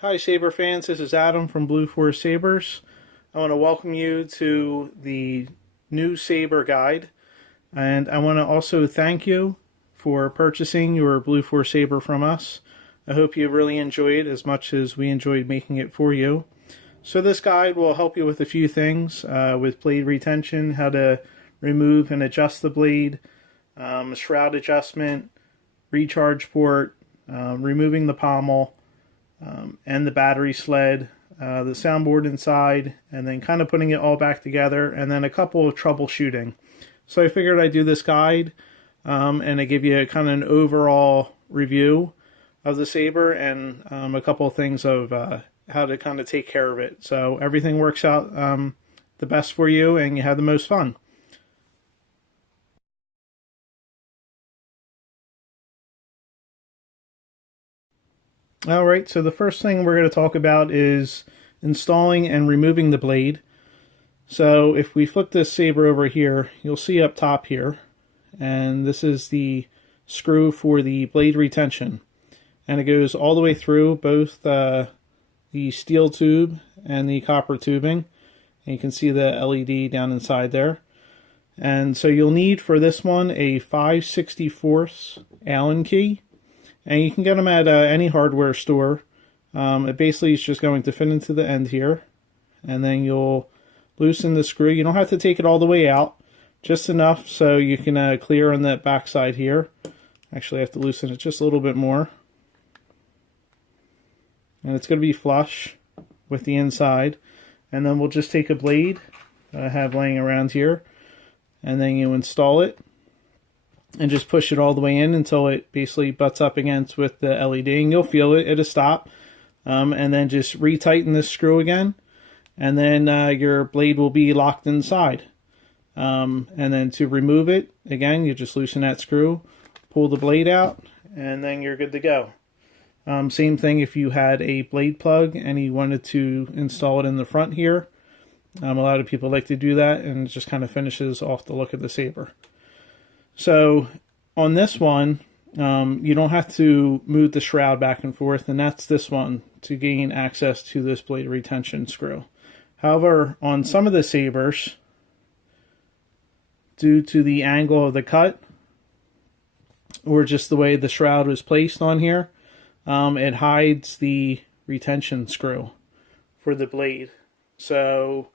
Hi Saber fans, this is Adam from Blue Force Sabers. I want to welcome you to the new Saber guide, and I want to also thank you for purchasing your Blue Force Saber from us. I hope you really enjoy it as much as we enjoyed making it for you. So this guide will help you with a few things, with blade retention, how to remove and adjust the blade, shroud adjustment, recharge port, removing the pommel, and the battery sled, the soundboard inside, and then kind of putting it all back together, and then a couple of troubleshooting. So I figured I'd do this guide, and I give you kind of an overall review of the Saber and a couple of things of how to kind of take care of it. So everything works out the best for you and you have the most fun. Alright, so the first thing we're going to talk about is installing and removing the blade. So if we flip this Saber over here, you'll see up top here, and this is the screw for the blade retention. And it goes all the way through both the steel tube and the copper tubing. And you can see the LED down inside there. And so you'll need for this one a 5/64 Allen key. And you can get them at any hardware store. It basically is just going to fit into the end here. And then you'll loosen the screw. You don't have to take it all the way out. Just enough so you can clear on that back side here. Actually, I have to loosen it just a little bit more. And it's going to be flush with the inside. And then we'll just take a blade that I have laying around here. And then you install it. And just push it all the way in until it basically butts up against with the LED, and you'll feel it at a stop. And then just retighten this screw again, and then your blade will be locked inside. And then to remove it, again, you just loosen that screw, pull the blade out, and then you're good to go. Same thing if you had a blade plug and you wanted to install it in the front here. A lot of people like to do that, and it just kind of finishes off the look of the Saber. So on this one, you don't have to move the shroud back and forth, and that's this one to gain access to this blade retention screw. However, on some of the Sabers, due to the angle of the cut, or just the way the shroud was placed on here, it hides the retention screw for the blade. So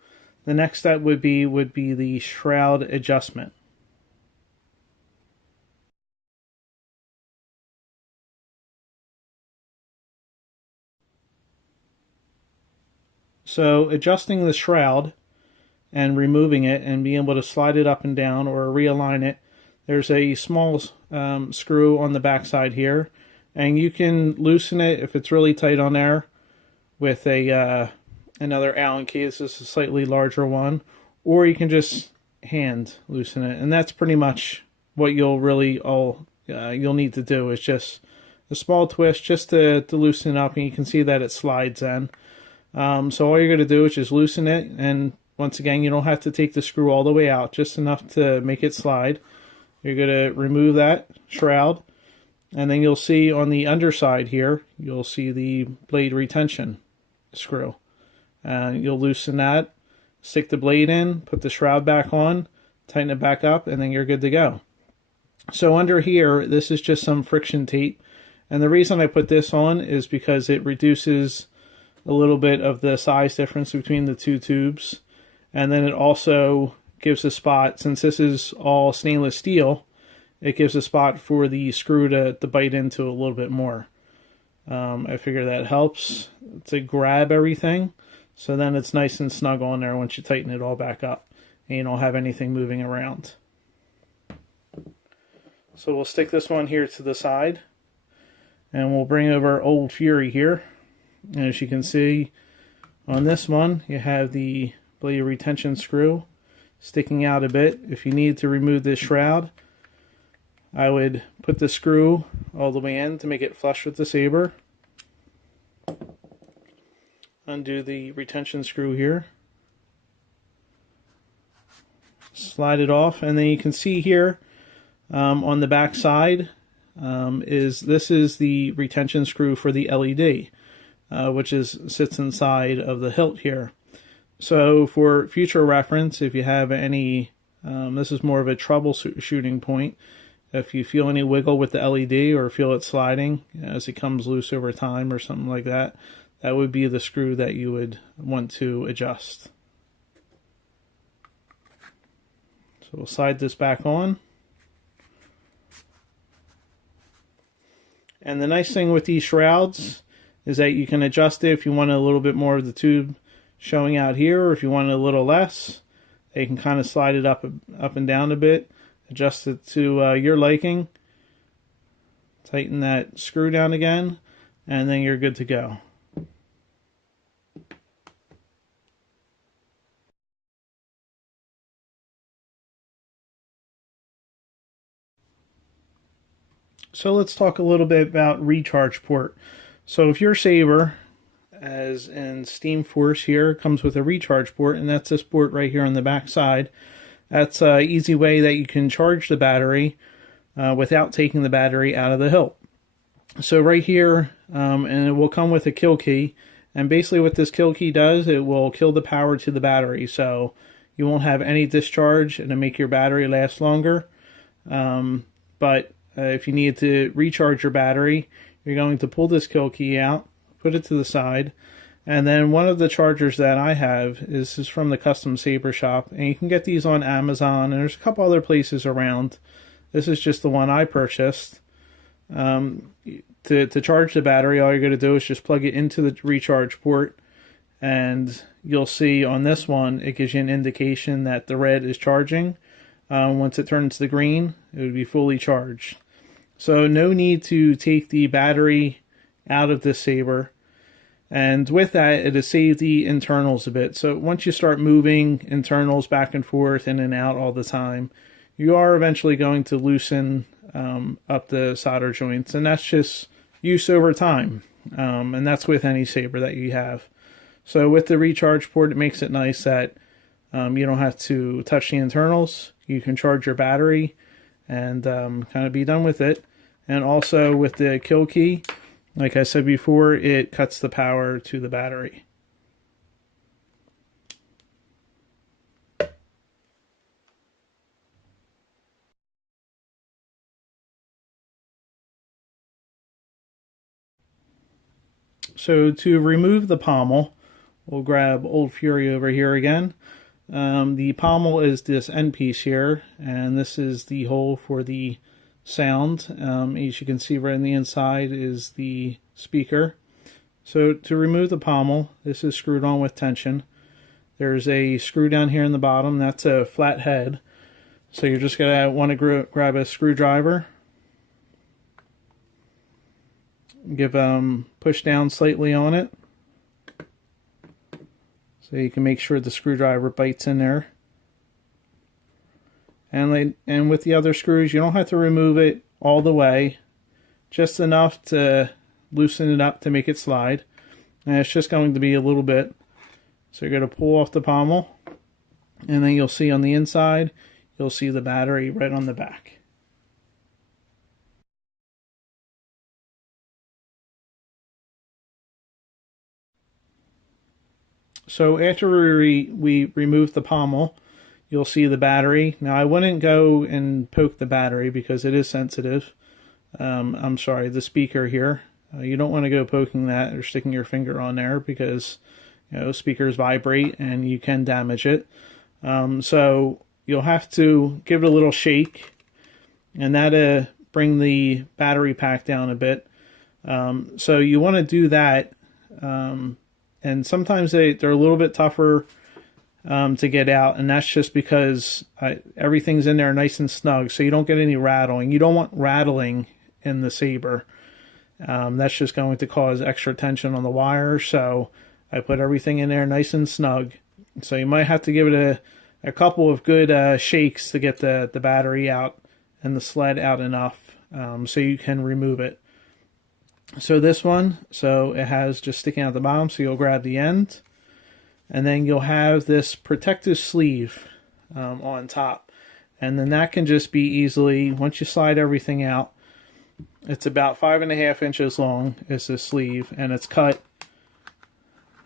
the next step would be the shroud adjustment. So adjusting the shroud and removing it and being able to slide it up and down or realign it, there's a small screw on the back side here, and you can loosen it if it's really tight on there with a another Allen key. This is a slightly larger one, or you can just hand loosen it, and that's pretty much what you'll really you'll need to do. Is just a small twist just to loosen it up, and you can see that it slides in. So all you're going to do is just loosen it, and once again, you don't have to take the screw all the way out, just enough to make it slide. You're going to remove that shroud, and then you'll see on the underside here, you'll see the blade retention screw. You'll loosen that, stick the blade in, put the shroud back on, tighten it back up, and then you're good to go. So under here, this is just some friction tape, and the reason I put this on is because it reduces a little bit of the size difference between the two tubes, and then it also gives a spot, since this is all stainless steel, it gives a spot for the screw to bite into a little bit more. I figure that helps to grab everything, so then it's nice and snug on there once you tighten it all back up and you don't have anything moving around. So we'll stick this one here to the side, and we'll bring over Old Fury here. And as you can see on this one, you have the blade retention screw sticking out a bit. If you need to remove this shroud, I would put the screw all the way in to make it flush with the Saber. Undo the retention screw here. Slide it off, and then you can see here on the back side this is the retention screw for the LED. which sits inside of the hilt here. So for future reference, if you have any, this is more of a troubleshooting point. If you feel any wiggle with the LED or feel it sliding as it comes loose over time or something like that, that would be the screw that you would want to adjust. So we'll slide this back on. And the nice thing with these shrouds is that you can adjust it if you want a little bit more of the tube showing out here, or if you want it a little less. You can kind of slide it up and down a bit, adjust it to your liking, tighten that screw down again, and then you're good to go. So let's talk a little bit about recharge port. So if your Saber, as in Steam Force here, comes with a recharge port, and that's this port right here on the back side. That's an easy way that you can charge the battery without taking the battery out of the hilt. So right here, and it will come with a kill key, and basically what this kill key does, it will kill the power to the battery, so you won't have any discharge and it'll make your battery last longer. But if you need to recharge your battery, you're going to pull this kill key out, put it to the side, and then one of the chargers that I have is from the Custom Saber shop, and you can get these on Amazon, and there's a couple other places around. This is just the one I purchased. To charge the battery, all you're going to do is just plug it into the recharge port, and you'll see on this one it gives you an indication that the red is charging. Once it turns to green, it would be fully charged. So no need to take the battery out of this Saber, and with that it has saved the internals a bit. So once you start moving internals back and forth in and out all the time, you are eventually going to loosen up the solder joints, and that's just use over time, and that's with any Saber that you have. So with the recharge port, it makes it nice that you don't have to touch the internals. You can charge your battery and kind of be done with it. And also with the kill key, like I said before, it cuts the power to the battery. So to remove the pommel, we'll grab Old Fury over here again. The pommel is this end piece here, and this is the hole for the sound. As you can see right on the inside is the speaker. So to remove the pommel, this is screwed on with tension. There's a screw down here in the bottom, that's a flat head. So you're just going to want to grab a screwdriver, give push down slightly on it, so you can make sure the screwdriver bites in there. And with the other screws, you don't have to remove it all the way, just enough to loosen it up to make it slide. And it's just going to be a little bit. So you're going to pull off the pommel, and then you'll see on the inside, you'll see the battery right on the back. So after we remove the pommel, you'll see the battery. Now I wouldn't go and poke the battery because it is sensitive. I'm sorry, the speaker here. You don't want to go poking that or sticking your finger on there because speakers vibrate and you can damage it. So you'll have to give it a little shake, and that'll bring the battery pack down a bit. So you want to do that. And sometimes they're a little bit tougher to get out, and that's just because everything's in there nice and snug, so you don't get any rattling. You don't want rattling in the Saber. That's just going to cause extra tension on the wire, so I put everything in there nice and snug. So you might have to give it a couple of good shakes to get the battery out and the sled out enough so you can remove it. So this one, so it has just sticking out the bottom, so you'll grab the end, and then you'll have this protective sleeve on top, and then that can just be easily, once you slide everything out, it's about 5.5 inches long is the sleeve, and it's cut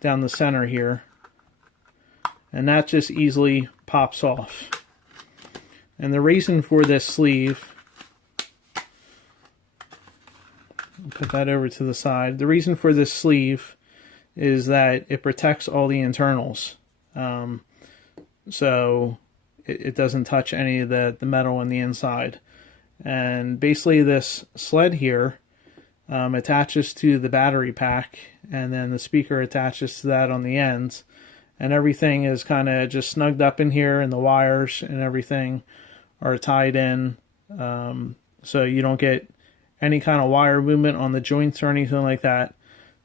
down the center here, and that just easily pops off. And the reason for this sleeve, I'll put that over to the side. The reason for this sleeve is that it protects all the internals. So it doesn't touch any of the metal on the inside. And basically this sled here attaches to the battery pack, and then the speaker attaches to that on the ends. And everything is kind of just snugged up in here, and the wires and everything are tied in, so you don't get any kind of wire movement on the joints or anything like that.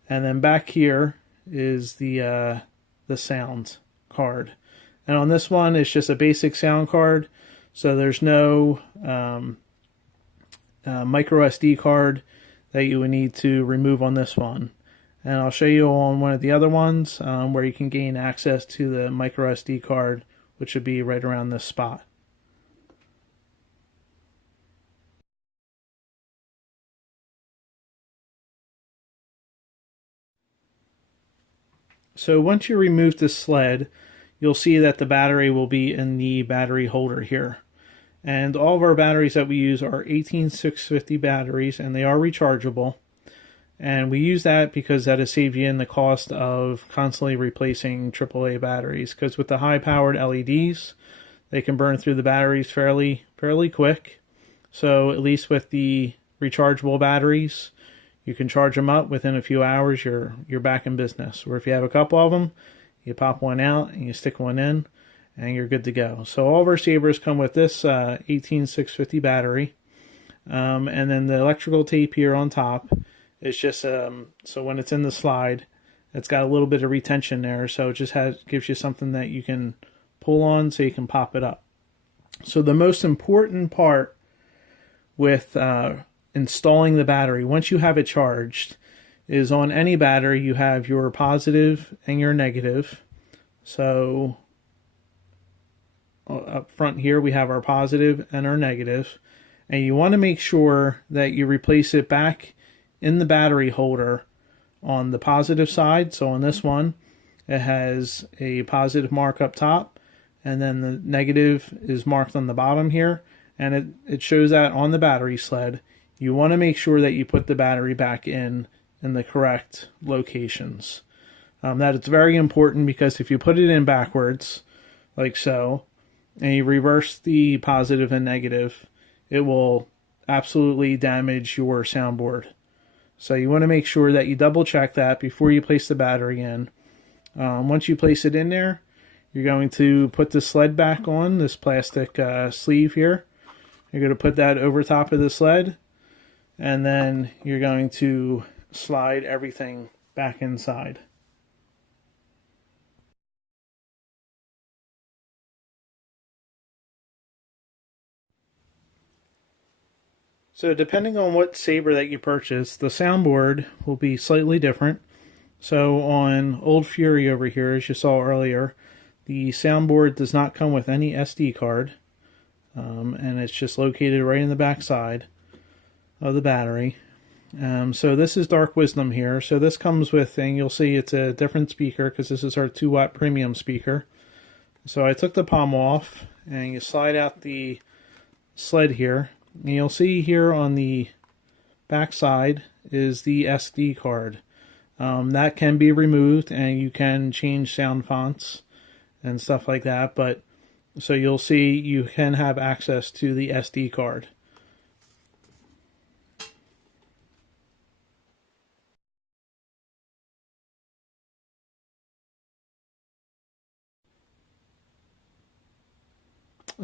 And then back here is the sound card, and on this one it's just a basic sound card, so there's no micro SD card that you would need to remove on this one. And I'll show you on one of the other ones where you can gain access to the micro SD card, which would be right around this spot. So once you remove the sled, you'll see that the battery will be in the battery holder here. And all of our batteries that we use are 18650 batteries, and they are rechargeable. And we use that because that has saved you in the cost of constantly replacing AAA batteries. Because with the high-powered LEDs, they can burn through the batteries fairly quick. So at least with the rechargeable batteries, you can charge them up within a few hours. You're back in business. Or if you have a couple of them, you pop one out and you stick one in, and you're good to go. So all of our Sabers come with this 18650 battery, and then the electrical tape here on top. It's just so when it's in the slide, it's got a little bit of retention there, so it just gives you something that you can pull on so you can pop it up. So the most important part with installing the battery, once you have it charged, is on any battery you have your positive and your negative. So up front here we have our positive and our negative, and you want to make sure that you replace it back in the battery holder on the positive side. So on this one, it has a positive mark up top, and then the negative is marked on the bottom here, and it shows that on the battery sled. You want to make sure that you put the battery back in the correct locations. That is very important, because if you put it in backwards, like so, and you reverse the positive and negative, it will absolutely damage your soundboard. So you want to make sure that you double check that before you place the battery in. Once you place it in there, you're going to put the sled back on, this plastic sleeve here. You're going to put that over top of the sled, and then you're going to slide everything back inside. So depending on what Saber that you purchase, the soundboard will be slightly different. So on Old Fury over here, as you saw earlier, the soundboard does not come with any SD card, and it's just located right in the back side of the battery. So this is Dark Wisdom here. So this comes with, and you'll see it's a different speaker because this is our 2-watt premium speaker. So I took the Pommel off, and you slide out the sled here. And you'll see here on the back side is the SD card. That can be removed, and you can change sound fonts and stuff like that. But so you'll see you can have access to the SD card.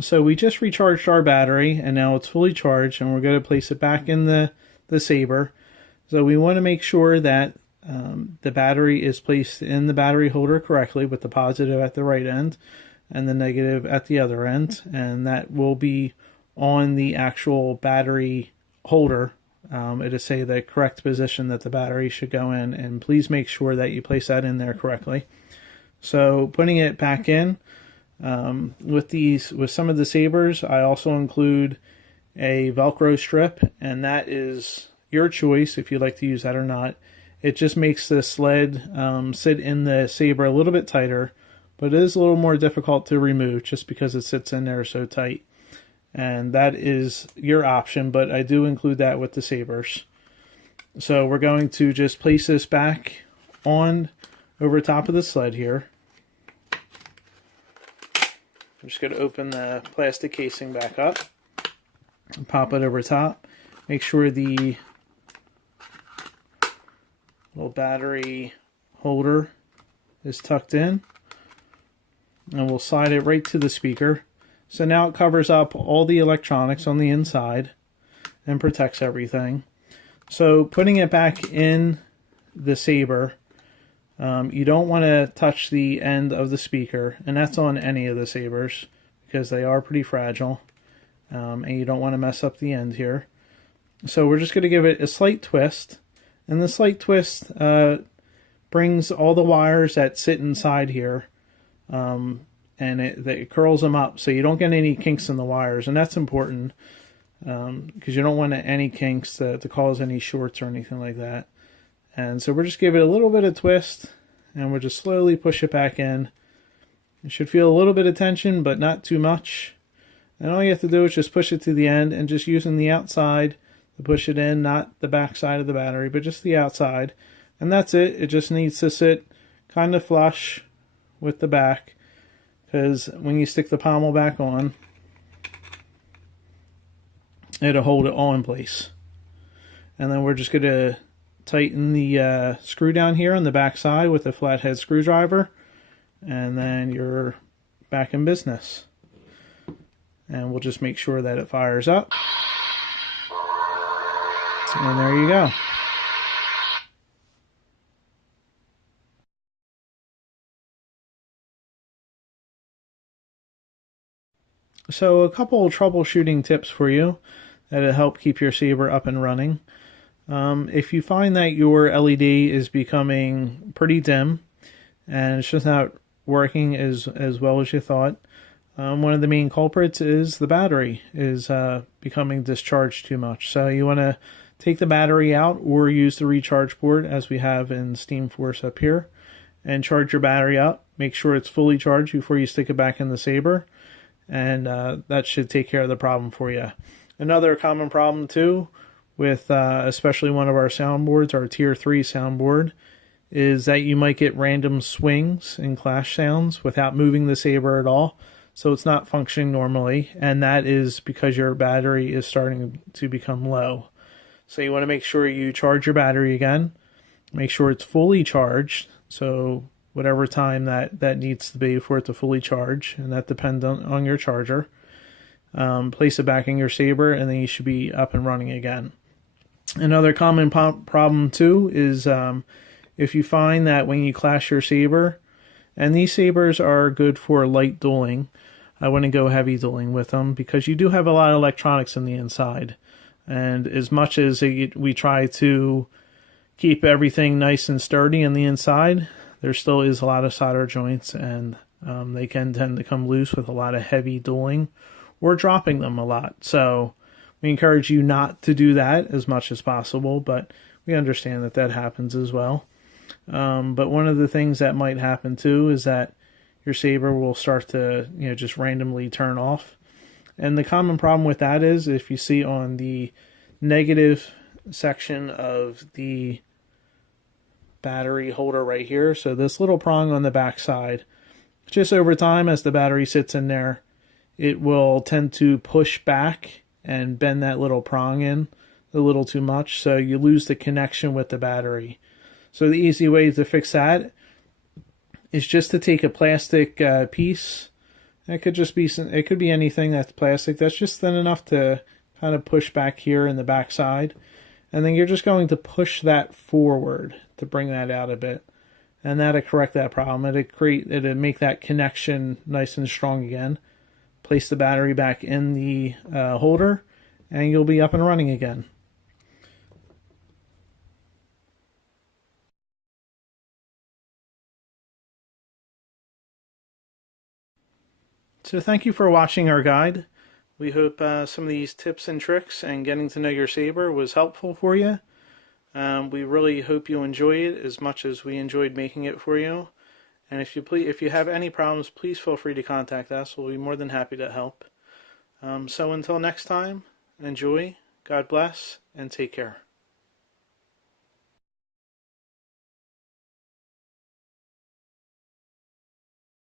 So we just recharged our battery, and now it's fully charged, and we're going to place it back in the Saber. So we want to make sure that the battery is placed in the battery holder correctly, with the positive at the right end and the negative at the other end, and that will be on the actual battery holder. It'll say the correct position that the battery should go in, and please make sure that you place that in there correctly. So putting it back in, with some of the Sabers, I also include a Velcro strip, and that is your choice if you'd like to use that or not. It just makes the sled sit in the saber a little bit tighter, but it is a little more difficult to remove just because it sits in there so tight. And that is your option, but I do include that with the sabers. So we're going to just place this back on over top of the sled here. I'm just going to open the plastic casing back up and pop it over top. Make sure the little battery holder is tucked in, and we'll slide it right to the speaker. So now it covers up all the electronics on the inside and protects everything. So putting it back in the Saber, you don't want to touch the end of the speaker, and that's on any of the Sabers because they are pretty fragile, and you don't want to mess up the end here. So we're just going to give it a slight twist, and the slight twist brings all the wires that sit inside here, and it curls them up so you don't get any kinks in the wires, and that's important because you don't want any kinks to cause any shorts or anything like that. And so we're just giving it a little bit of twist, and we'll just slowly push it back in. You should feel a little bit of tension, but not too much. And all you have to do is just push it to the end, and just using the outside to push it in, not the back side of the battery, but just the outside. And that's it. It just needs to sit kind of flush with the back, because when you stick the pommel back on, it'll hold it all in place. And then we're just going to tighten the screw down here on the back side with a flathead screwdriver, and then you're back in business. And we'll just make sure that it fires up. And there you go. So a couple of troubleshooting tips for you that'll help keep your Saber up and running. If you find that your LED is becoming pretty dim and it's just not working as well as you thought, one of the main culprits is the battery is becoming discharged too much. So you want to take the battery out or use the recharge port as we have in Steam Force up here, and charge your battery up. Make sure it's fully charged before you stick it back in the Saber, and that should take care of the problem for you. Another common problem too with especially one of our soundboards, our tier 3 soundboard, is that you might get random swings and clash sounds without moving the Saber at all. So it's not functioning normally, and that is because your battery is starting to become low. So you want to make sure you charge your battery again. Make sure it's fully charged, so whatever time that needs to be for it to fully charge, and that depends on your charger. Place it back in your Saber, and then you should be up and running again. Another common problem too is if you find that when you clash your Saber, and these Sabers are good for light dueling, I wouldn't go heavy dueling with them because you do have a lot of electronics in the inside. And as much as we try to keep everything nice and sturdy on the inside, there still is a lot of solder joints, and they can tend to come loose with a lot of heavy dueling or dropping them a lot. So we encourage you not to do that as much as possible, but we understand that that happens as well. But one of the things that might happen too is that your Saber will start to just randomly turn off. And the common problem with that is if you see on the negative section of the battery holder right here, so this little prong on the back side, just over time as the battery sits in there, it will tend to push back and bend that little prong in a little too much, so you lose the connection with the battery. So the easy way to fix that is just to take a plastic piece. It could be anything that's plastic that's just thin enough to kind of push back here in the back side, and then you're just going to push that forward to bring that out a bit, and that'll correct that problem. It'll make that connection nice and strong again. Place the battery back in the holder, and you'll be up and running again. So thank you for watching our guide. We hope some of these tips and tricks and getting to know your Saber was helpful for you. We really hope you enjoy it as much as we enjoyed making it for you. And if you have any problems, please feel free to contact us. We'll be more than happy to help. So until next time, enjoy, God bless, and take care.